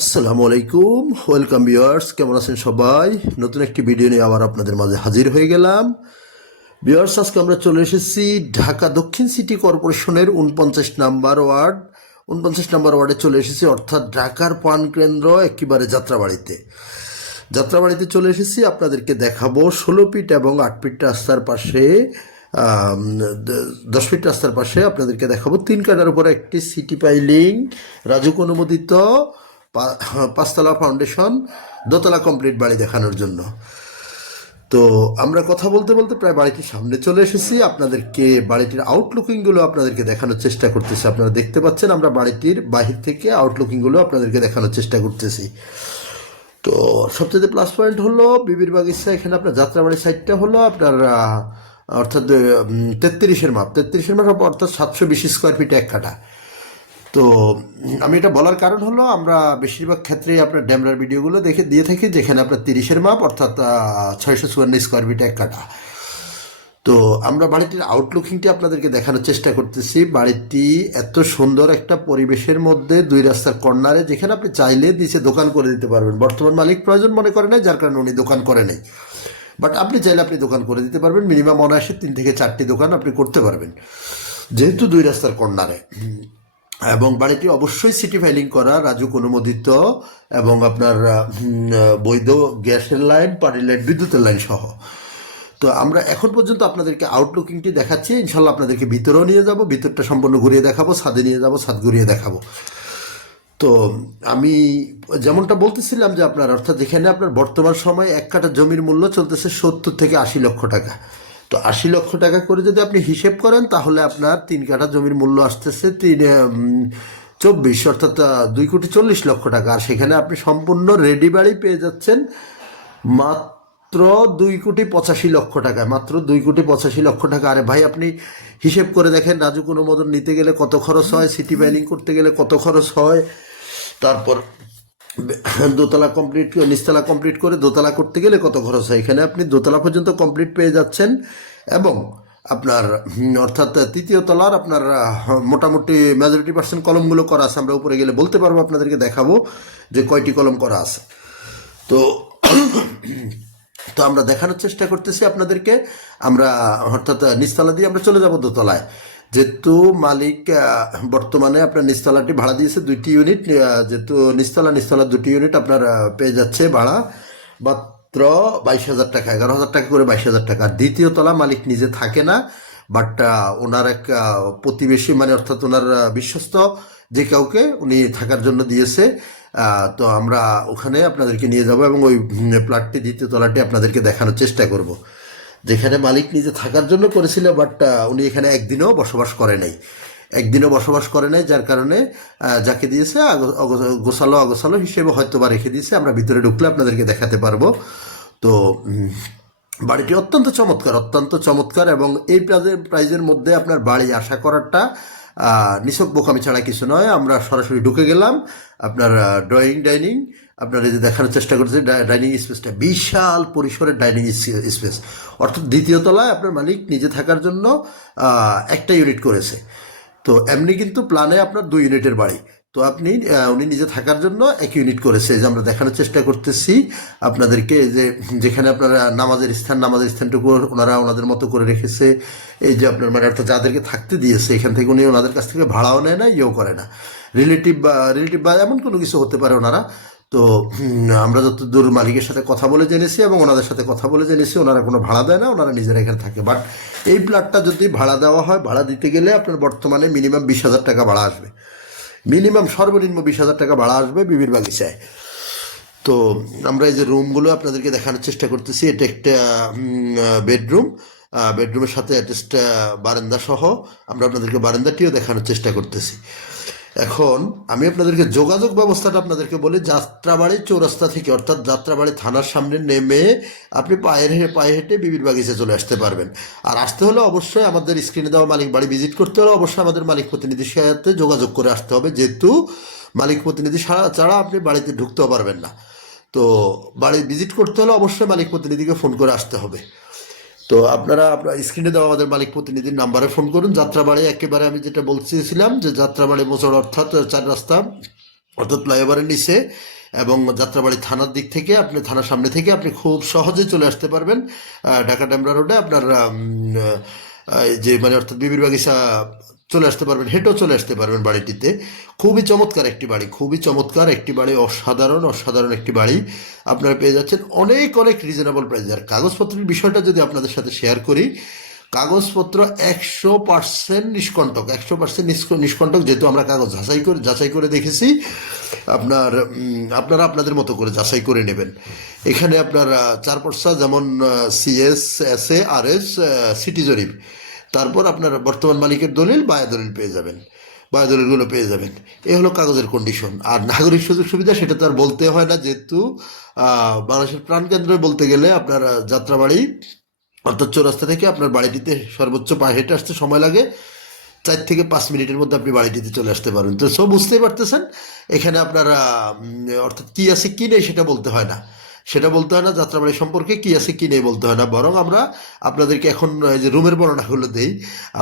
আসসালামু আলাইকুম, welcome viewers, কেমন আছেন সবাই? নতুন একটি ভিডিও নিয়ে আবার আপনাদের মাঝে হাজির হয়ে গেলাম। ভিউয়ার্স, আজকে আমরা চলে এসেছি ঢাকা দক্ষিণ সিটি কর্পোরেশনের উনপঞ্চাশ নাম্বার ওয়ার্ড। উনপঞ্চাশ নাম্বার ওয়ার্ডে চলে এসেছি, অর্থাৎ ঢাকার পান কেন্দ্র, একেবারে যাত্রাবাড়িতে। যাত্রাবাড়িতে চলে এসেছি, আপনাদেরকে দেখাবো ষোলো ফিট এবং আট ফিট রাস্তার পাশে দশ ফিট রাস্তার পাশে আপনাদেরকে দেখাবো তিন কাটার উপরে একটি সিটি পাইলিং। রাজুক অনুমোদিত। পাঁচতলা ফাউন্ডেশন দোতলা কমপ্লিট বাড়ি দেখানোর জন্য। তো আমরা কথা বলতে বলতে প্রায় বাড়িটির সামনে চলে এসেছি। আপনাদেরকে বাড়িটির আউটলুকিংগুলো আপনাদেরকে দেখানোর চেষ্টা করতেছি। আপনারা দেখতে পাচ্ছেন আমরা বাড়িটির বাহির থেকে আউটলুকিংগুলো আপনাদেরকে দেখানোর চেষ্টা করতেছি। তো সবচেয়ে প্লাস পয়েন্ট হলো বিবির বাগিচা। এখানে আপনার যাত্রাবাড়ি সাইডটা হলো আপনার অর্থাৎ তেত্রিশের মাপ। তেত্রিশের মাপ অর্থাৎ সাতশো বিশ স্কোয়ার ফিট এক কাঠা। তো আমি এটা বলার কারণ হলো আমরা বেশিরভাগ ক্ষেত্রেই আপনার ড্যামরার ভিডিওগুলো দেখে দিয়ে থাকি, যেখানে আপনার তিরিশের মাপ, অর্থাৎ ছয়শো চুয়ান্ন স্কোয়ার ফিট এক কাটা তো আমরা বাড়িটির আউটলুকিংটি আপনাদেরকে দেখানোর চেষ্টা করতেছি। বাড়িটি এত সুন্দর একটা পরিবেশের মধ্যে, দুই রাস্তার কর্নারে, যেখানে আপনি চাইলে নিচে দোকান করে দিতে পারবেন। বর্তমান মালিক প্রয়োজন মনে করে নাই, যার কারণে উনি দোকান করে নেই। বাট আপনি চাইলে আপনি দোকান করে দিতে পারবেন। মিনিমাম অনায়াসে তিন থেকে চারটি দোকান আপনি করতে পারবেন, যেহেতু দুই রাস্তার কর্নারে। এবং বাড়িটি অবশ্যই সিটি ফাইলিং করা, রাজুক অনুমোদিত এবং আপনার বৈধ গ্যাসের লাইন পানির লাইন বিদ্যুতের লাইন সহ। তো আমরা এখন পর্যন্ত আপনাদেরকে আউটলুকিংটি দেখাচ্ছি। ইনশাল্লাহ আপনাদেরকে ভিতরেও নিয়ে যাব, ভিতরটা সম্পূর্ণ ঘুরিয়ে দেখাবো, ছাদে নিয়ে যাব, ছাদ ঘুরিয়ে দেখাবো। তো আমি যেমনটা বলতেছিলাম যে আপনার, অর্থাৎ যেখানে আপনার বর্তমান সময়ে এক কাঠা জমির মূল্য চলতেছে সত্তর থেকে আশি লক্ষ টাকা। তো আশি লক্ষ টাকা করে যদি আপনি হিসেব করেন, তাহলে আপনার তিন কাঠা জমির মূল্য আসতেছে তিন চব্বিশ, অর্থাৎ দুই কোটি চল্লিশ লক্ষ টাকা। আর সেখানে আপনি সম্পূর্ণ রেডি বাড়ি পেয়ে যাচ্ছেন মাত্র দুই কোটি পঁচাশি লক্ষ টাকা মাত্র দুই কোটি পঁচাশি লক্ষ টাকা। আরে ভাই, আপনি হিসেব করে দেখেন রাজুক অনুমোদন নিতে গেলে কত খরচ হয়, সিটি বাইলিং করতে গেলে কত খরচ হয়। তারপর দোতলা কমপ্লিট নিচতলা কমপ্লিট করে দোতলা করতে গেলে কত খরচ হয়? এখানে আপনি দোতলা পর্যন্ত কমপ্লিট পেয়ে যাচ্ছেন এবং আপনার অর্থাৎ তৃতীয় তলার আপনার মোটামুটি মেজরিটি পার্সেন্ট কলমগুলো করা আছে। আমরা উপরে গেলে বলতে পারব, আপনাদেরকে দেখাবো যে কয়টি কলম করা আছে। তো তো আমরা দেখানোর চেষ্টা করতেছি আপনাদেরকে। আমরা, অর্থাৎ নিচতলা দিয়ে আমরা চলে যাব দোতলায়। যেহেতু মালিক বর্তমানে আপনার নিস্তলাটি ভাড়া দিয়েছে দুইটি ইউনিট যেহেতু নিস্তলা নিস্তলা দুটি ইউনিট আপনার পেয়ে যাচ্ছে ভাড়া। মাত্র বাইশ হাজার টাকা, এগারো হাজার টাকা করে বাইশ হাজার টাকা। দ্বিতীয় তলা মালিক নিজে থাকে না বাট ওনার এক প্রতিবেশী মানে অর্থাৎ ওনার বিশ্বস্ত যে কাউকে উনি থাকার জন্য দিয়েছে তো আমরা ওখানে আপনাদেরকে নিয়ে যাব এবং ওই প্লাটটি দ্বিতীয় তলাটি আপনাদেরকে দেখানোর চেষ্টা করব। যেখানে মালিক নিজে থাকার জন্য করেছিল বাট উনি এখানে একদিনও বসবাস করে নাই। একদিনও বসবাস করে নাই, যার কারণে যাকে দিয়েছে গোসালো অগ- গোছালো, অগোছালো হিসেবে হয়তো বা রেখে দিয়েছে। আমরা ভিতরে ঢুকলে আপনাদেরকে দেখাতে পারব। তো বাড়িটি অত্যন্ত চমৎকার অত্যন্ত চমৎকার এবং এই প্রাইজের প্রাইজের মধ্যে আপনার বাড়ি আশা করাটা নিছক বোকামি ছাড়া কিছু নয়। আমরা সরাসরি ঢুকে গেলাম। আপনার ড্রয়িং ডাইনিং আপনার যে দেখানোর চেষ্টা করছে ডাইনিং স্পেসটা বিশাল পরিসরের ডাইনিং স্পেস অর্থাৎ দ্বিতীয় তলায় আপনার মালিক নিজে থাকার জন্য একটা ইউনিট করেছে। তো এমনি কিন্তু প্ল্যানে আপনার দুই ইউনিটের বাড়ি। তো আপনি উনি নিজে থাকার জন্য এক ইউনিট করেছে। যে আমরা দেখানোর চেষ্টা করতেছি, আপনাদেরকে যে যেখানে আপনারা নামাজের স্থান, নামাজের স্থানটুকু ওনারা ওনাদের মতো করে রেখেছে। এই যে আপনার মানে অর্থাৎ যাদেরকে থাকতে দিয়েছে, এখান থেকে উনি ওনাদের কাছ থেকে ভাড়াও নেয় না, ইয়েও করে না। রিলেটিভ বা রিলেটিভ বা এমন কোনো কিছু হতে পারে ওনারা। তো আমরা যতদূর মালিকের সাথে কথা বলে জেনেছি এবং ওনাদের সাথে কথা বলে জেনেছি, ওনারা কোনো ভাড়া দেয় না, ওনারা নিজেরা এখানে থাকে। বাট এই প্লাটটা যদি ভাড়া দেওয়া হয়, ভাড়া দিতে গেলে আপনার বর্তমানে মিনিমাম বিশ হাজার টাকা ভাড়া আসবে। মিনিমাম সর্বনিম্ন বিশ হাজার টাকা ভাড়া আসবে বিবির বাগিচায়। তো, আমরা এই যে রুমগুলো আপনাদেরকে দেখানোর চেষ্টা করতেছি, এটা একটা বেডরুম বেডরুমের সাথে অ্যাটাচড বারান্দা সহ আমরা আপনাদেরকে বারান্দাটিও দেখানোর চেষ্টা করতেছি। এখন আমি আপনাদেরকে যোগাযোগ ব্যবস্থাটা আপনাদেরকে বলি, যাত্রাবাড়ি চৌরাস্তা থেকে, অর্থাৎ যাত্রাবাড়ি থানার সামনে নেমে আপনি পায়ের হেঁটে, পায়ে হেঁটে বিবির বাগিচে চলে আসতে পারবেন। আর আসতে হলে অবশ্যই আমাদের স্ক্রিনে দেওয়া মালিক বাড়ি ভিজিট করতে হলে অবশ্যই আমাদের মালিক প্রতিনিধির সাথে যোগাযোগ করে আসতে হবে। যেহেতু মালিক প্রতিনিধি ছাড়া আপনি বাড়িতে ঢুকতেও পারবেন না। তো বাড়ি ভিজিট করতে হলে অবশ্যই মালিক প্রতিনিধিকে ফোন করে আসতে হবে। তো আপনারা, আপনার স্ক্রিনে দেওয়া আমাদের মালিক প্রতিনিধির নাম্বারে ফোন করুন। যাত্রাবাড়ি একেবারে আমি যেটা বলতেছিলাম যে যাত্রাবাড়ি মোচড় অর্থাৎ চার রাস্তা, অর্থাৎ ফ্লাইওভারের নিচে এবং যাত্রাবাড়ি থানার দিক থেকে আপনি, থানার সামনে থেকে আপনি খুব সহজে চলে আসতে পারবেন ঢাকা ডেমরা রোডে আপনার যে মানে অর্থাৎ বিবির বাগিচা চলে আসতে পারবেন, হেঁটেও চলে আসতে পারবেন বাড়িটিতে। খুবই চমৎকার একটি বাড়ি, খুবই চমৎকার একটি বাড়ি, অসাধারণ অসাধারণ একটি বাড়ি। আপনারা পেয়ে যাচ্ছেন অনেক অনেক রিজনেবল প্রাইস আর কাগজপত্রের বিষয়টা যদি আপনাদের সাথে শেয়ার করি, কাগজপত্র একশো পার্সেন্ট নিষ্কণ্টক, একশো পার্সেন্ট নিষ্কণ্টক যেহেতু আমরা কাগজ যাচাই করে যাচাই করে দেখেছি, আপনার আপনারা আপনাদের মতো করে যাচাই করে নেবেন। এখানে আপনার চার পর্সা যেমন CS S A R S city জরিপ। তারপর আপনার বর্তমান মালিকের দলিল বায়া দলিল পেয়ে যাবেন, বায়া দলিলগুলো পেয়ে যাবেন। এ হলো কাগজের কন্ডিশন আর নাগরিক সুযোগ সুবিধা সেটা তো আর বলতে হয় না, যেহেতু বাংলাদেশের প্রাণকেন্দ্র বলতে গেলে আপনার যাত্রাবাড়ি, অর্থাৎ চৌরাস্তা থেকে আপনার বাড়িটিতে সর্বোচ্চ পায়ে হেঁটে আসতে সময় লাগে। চার থেকে পাঁচ মিনিটের মধ্যে আপনি বাড়িটিতে চলে আসতে পারবেন। তো সব বুঝতেই পারতেছেন, এখানে আপনারা অর্থাৎ কি আছে, কি নেই সেটা বলতে হয় না। সেটা বলতে হয় না, যাত্রাবাড়ি সম্পর্কে কি আছে কি নেই বলতে হয় না। বরং আমরা আপনাদেরকে এখন, এই যে রুমের বর্ণনাগুলো দেই,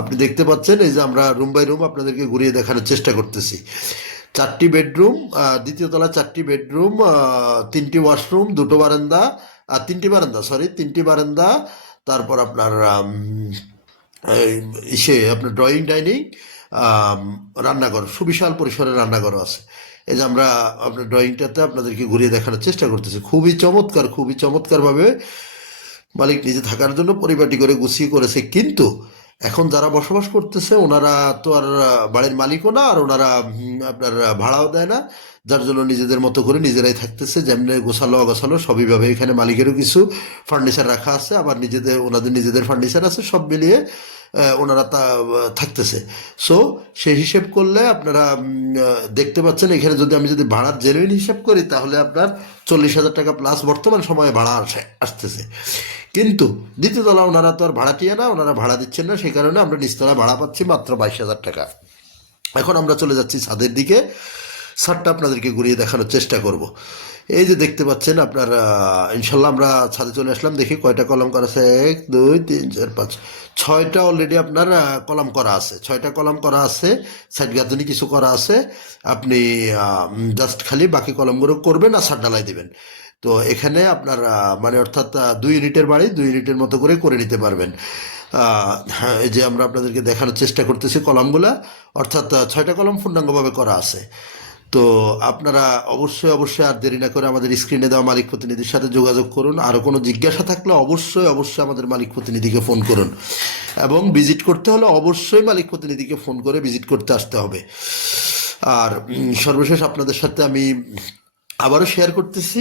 আপনি দেখতে পাচ্ছেন এই যে আমরা রুম বাই রুম আপনাদেরকে ঘুরিয়ে দেখানোর চেষ্টা করতেছি। চারটি বেডরুম দ্বিতীয় তলা চারটি বেডরুম তিনটি ওয়াশরুম দুটো বারান্দা আর তিনটি বারান্দা সরি তিনটি বারান্দা, তারপর আপনার ইসে, আপনার ড্রয়িং ডাইনিং রান্নাঘর, সুবিশাল পরিসরের রান্নাঘরও আছে। এই যে আমরা আপনার ড্রয়িংটাতে আপনাদেরকে ঘুরিয়ে দেখানোর চেষ্টা করতেছি। খুবই চমৎকার, খুবই চমৎকারভাবে মালিক নিজে থাকার জন্য পরিপাটি করে গুছিয়ে করেছে। কিন্তু এখন যারা বসবাস করতেছে, ওনারা তো আর বাড়ির মালিকও না, আর ওনারা আপনার ভাড়াও দেয় না। যার জন্য নিজেদের মতো করে নিজেরাই থাকতেছে, যেমনি গোছালো, অগোছালো, সবইভাবে এখানে মালিকেরও কিছু ফার্নিচার রাখা আছে। আবার নিজেদের, ওনাদের নিজেদের ফার্নিচার আছে, সব মিলিয়ে ওনারা তা থাকতেছে। সো সেই হিসেব করলে আপনারা দেখতে পাচ্ছেন, এখানে যদি আমি যদি ভাড়ার জেনুইন হিসাব করি, তাহলে আপনার চল্লিশ হাজার টাকা প্লাস বর্তমান সময়ে ভাড়া আসে, আসতেছে। কিন্তু দ্বিতীয়তলা ওনারা তো আর ভাড়াটিয়া না, ওনারা ভাড়া দিচ্ছেন না, সেই কারণে আমরা নিচতলা ভাড়া পাচ্ছি মাত্র বাইশ হাজার টাকা। এখন আমরা চলে যাচ্ছি ছাদের দিকে। ছাদটা আপনাদেরকে ঘুরিয়ে দেখানোর চেষ্টা করব। এই যে দেখতে পাচ্ছেন আপনার ইনশাল্লাহ আমরা ছাদে চলে আসলাম দেখি কয়টা কলম করা আছে। এক দুই তিন চার পাঁচ। ছয়টা অলরেডি আপনার কলম করা আছে। ছয়টা কলম করা আছে সাইড গাঁথনি কিছু করা আছে। আপনি জাস্ট খালি বাকি কলমগুলো করবেন আর সার ঢালাই দেবেন। তো এখানে আপনার মানে অর্থাৎ দুই ইউনিটের বাড়ি দুই ইউনিটের মতো করে করে নিতে পারবেন। হ্যাঁ, এই যে আমরা আপনাদেরকে দেখানোর চেষ্টা করতেছি কলামগুলা। অর্থাৎ ছয়টা কলম পূর্ণাঙ্গভাবে করা আছে। তো আপনারা অবশ্যই অবশ্যই আর দেরি না করে আমাদের স্ক্রিনে দেওয়া মালিক প্রতিনিধির সাথে যোগাযোগ করুন। আরও কোনো জিজ্ঞাসা থাকলে অবশ্যই অবশ্যই আমাদের মালিক প্রতিনিধিকে ফোন করুন। এবং ভিজিট করতে হলে অবশ্যই মালিক প্রতিনিধিকে ফোন করে ভিজিট করতে আসতে হবে। আর সর্বশেষ আপনাদের সাথে আমি আবারও শেয়ার করতেছি।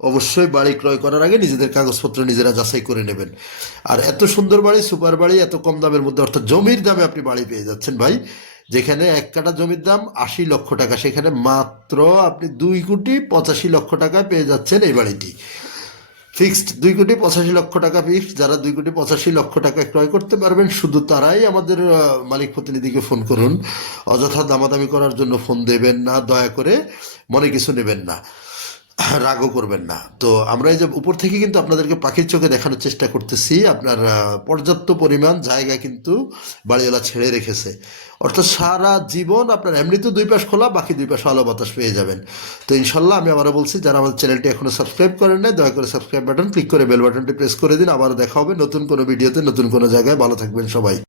অবশ্যই বাড়ি ক্রয় করার আগে নিজেদের কাগজপত্র নিজেরা যাচাই করে নেবেন। আর এত সুন্দর বাড়ি সুপার বাড়ি, এত কম দামের মধ্যে, অর্থাৎ জমির দামে আপনি বাড়ি পেয়ে যাচ্ছেন ভাই। যেখানে এক কাটা জমির দাম আশি লক্ষ টাকা, সেখানে মাত্র আপনি দুই কোটি পঁচাশি লক্ষ টাকা পেয়ে যাচ্ছেন এই বাড়িটি। ফিক্সড দুই কোটি পঁচাশি লক্ষ টাকা ফিক্সড যারা দুই কোটি পঁচাশি লক্ষ টাকা ক্রয় করতে পারবেন, শুধু তারাই আমাদের মালিক প্রতিনিধিকে ফোন করুন। অযথা দামাদামি করার জন্য ফোন দেবেন না, দয়া করে মনে কিছু নেবেন না। রাগও করবেন না। তো আমরা এই যে উপর থেকে কিন্তু আপনাদেরকে পাখির চোখে দেখানোর চেষ্টা করতেছি। আপনার পর্যাপ্ত পরিমাণ জায়গা কিন্তু বাড়িওয়ালা ছেড়ে রেখেছে। অর্থাৎ সারা জীবন আপনার এমনি তো দুই পাশ খোলা, বাকি দুই পাশ আলো বাতাস পেয়ে যাবেন। তো ইনশাল্লাহ আমি আবারও বলছি, যারা আমাদের চ্যানেলটি এখনও সাবস্ক্রাইব করেন নাই, দয়া করে সাবস্ক্রাইব বাটন ক্লিক করে বেল বাটনটি প্রেস করে দিন। আবারও দেখা হবে নতুন কোনো ভিডিওতে, নতুন কোনো জায়গায়। ভালো থাকবেন সবাই।